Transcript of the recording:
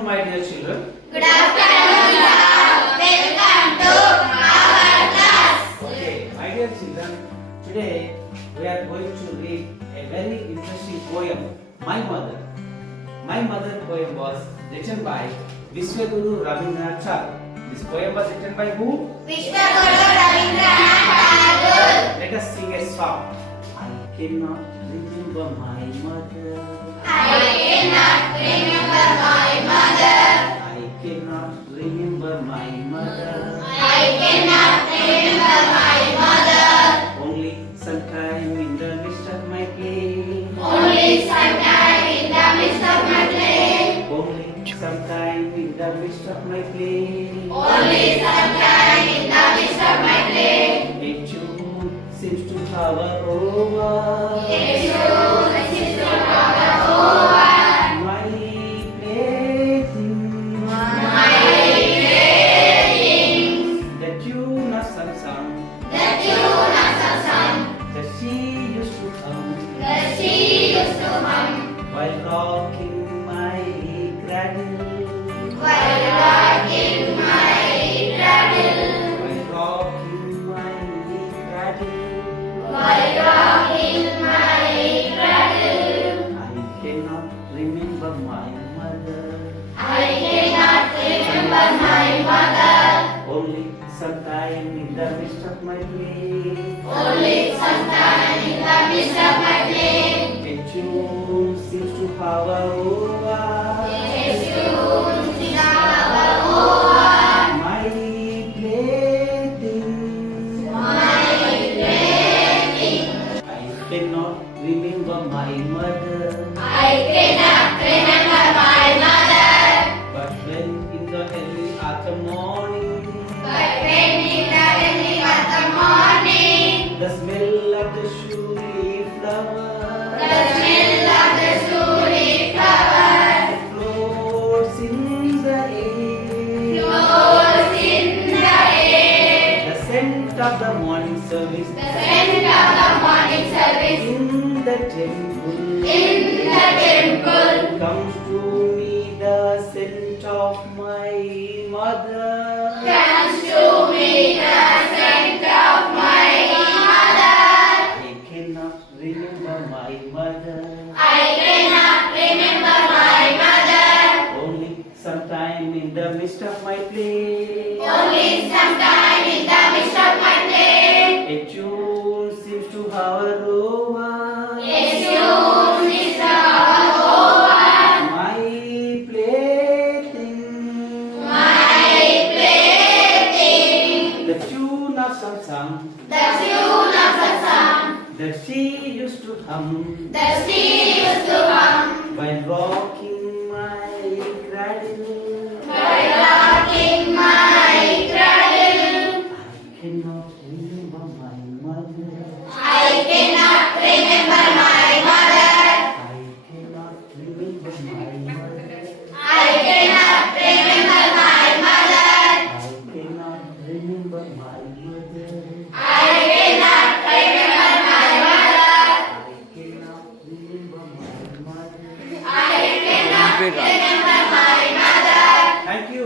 afternoon, my dear children. Good afternoon, sir. Welcome to our class. Okay, my dear children, today we are going to read a very interesting poem, My Mother. My Mother poem was written by Vishwaguru Rabindranath Tagore. This poem was written by who? Vishwaguru Rabindranath Tagore. Let us sing a song. I cannot remember my mother. I cannot remember my mother. I cannot remember my mother. I cannot remember my mother. Only sometime in the midst of my play. Only sometime in the midst of my play. Only sometime in the midst of my play. Only sometime in the midst of my play. A tune seems to hover over. Yes, you seems to cover over My plaything. my playthings. The tune of some song The tune of the sun that she used to hum that she used to hum while rocking my cradle. while rocking my cradle. While rocking my cradle. While rocking my cradle. I cannot remember my mother. I cannot remember my mother. Only sometime in the midst of my play. Only sometime in the midst of my play. A tune seems to hover over. Yes, you seem to cover over My plaything. my plaything. I cannot remember my mother. I cannot remember my mother. But when in the early autumn morning, But when in the early of the morning, the smell of the shoey flower the smell of the showy flower floats in the air. flows in the air. The scent of the morning service The scent of the morning service in the temple in the temple comes to me the scent of my mother. comes to me the scent of my mother. I cannot remember my mother. I cannot remember my mother. Only sometime in the midst of my play. Only sometime in the midst of my play. A tune seems to hover over. Yes, you seem to cover over My plaything. my plaything. The tune of some song The tune of the song that she used to hum that she used to hum while rocking my cradle. while rocking my cradle. I cannot remember my mother. I cannot remember my mother. I cannot remember my mother. I cannot remember my mother. I cannot remember my mother. I cannot remember my mother. I cannot remember my mother. I cannot remember my mother. Thank you.